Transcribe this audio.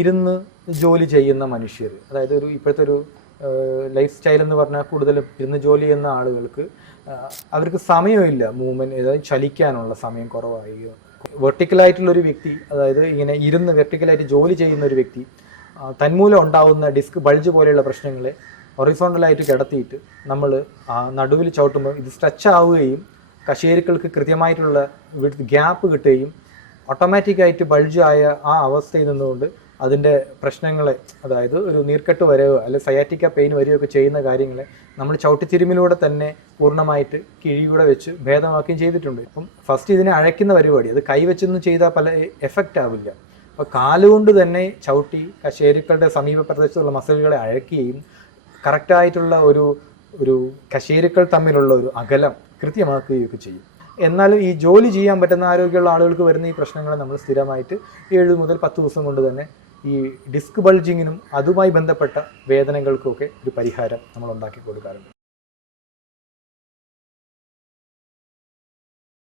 ഇരുന്ന് ജോലി ചെയ്യുന്ന മനുഷ്യർ, അതായത് ഇപ്പോഴത്തെ ഒരു ലൈഫ് സ്റ്റൈൽ എന്ന് പറഞ്ഞാൽ കൂടുതലും ഇരുന്ന് ജോലി ചെയ്യുന്ന ആളുകൾക്ക് അവർക്ക് സമയമില്ല, മൂവ്മെൻറ്റ്, അതായത് ചലിക്കാനുള്ള സമയം കുറവായി. വെർട്ടിക്കലായിട്ടുള്ളൊരു വ്യക്തി, അതായത് ഇങ്ങനെ ഇരുന്ന് വെർട്ടിക്കലായിട്ട് ജോലി ചെയ്യുന്ന ഒരു വ്യക്തി തന്മൂലം ഉണ്ടാവുന്ന ഡിസ്ക് ബൾജ് പോലെയുള്ള പ്രശ്നങ്ങളെ ഹൊറിസോണ്ടലായിട്ട് കിടത്തിയിട്ട് നമ്മൾ നടുവിൽ ചവിട്ടുമ്പോൾ ഇത് സ്ട്രെച്ച് ആവുകയും കശേരുക്കൾക്ക് കൃത്യമായിട്ടുള്ള ഗ്യാപ്പ് കിട്ടുകയും ഓട്ടോമാറ്റിക്കായിട്ട് ബൾജ് ആയ ആ അവസ്ഥയിൽ നിന്നുകൊണ്ട് അതിൻ്റെ പ്രശ്നങ്ങളെ, അതായത് ഒരു നീർക്കെട്ട് വരികയോ അല്ലെങ്കിൽ സയാറ്റിക്ക പെയിൻ വരികയൊക്കെ ചെയ്യുന്ന കാര്യങ്ങളെ നമ്മൾ ചവിട്ടിത്തിരുമിലൂടെ തന്നെ പൂർണ്ണമായിട്ട് കിഴിയൂടെ വെച്ച് ഭേദമാക്കുകയും ചെയ്തിട്ടുണ്ട്. ഇപ്പം ഫസ്റ്റ് ഇതിനെ അഴയ്ക്കുന്ന പരിപാടി അത് കൈവച്ചൊന്നും ചെയ്താൽ പല എഫക്റ്റ് ആവില്ല. അപ്പോൾ കാലുകൊണ്ട് തന്നെ ചവിട്ടി കശേരുക്കളുടെ സമീപ പ്രദേശത്തുള്ള മസിലുകളെ അഴയ്ക്കുകയും കറക്റ്റായിട്ടുള്ള ഒരു കശേരുക്കൾ തമ്മിലുള്ള ഒരു അകലം കൃത്യമാക്കുകയൊക്കെ ചെയ്യും. എന്നാലും ഈ ജോലി ചെയ്യാൻ പറ്റുന്ന ആരോഗ്യമുള്ള ആളുകൾക്ക് വരുന്ന ഈ പ്രശ്നങ്ങൾ നമ്മൾ സ്ഥിരമായിട്ട് 7 മുതൽ 10 ദിവസം കൊണ്ട് തന്നെ ഈ ഡിസ്ക് ബൾജിങ്ങിനും അതുമായി ബന്ധപ്പെട്ട വേദനകൾക്കൊക്കെ ഒരു പരിഹാരം നമ്മൾ ഉണ്ടാക്കി കൊടുക്കാറുണ്ട്.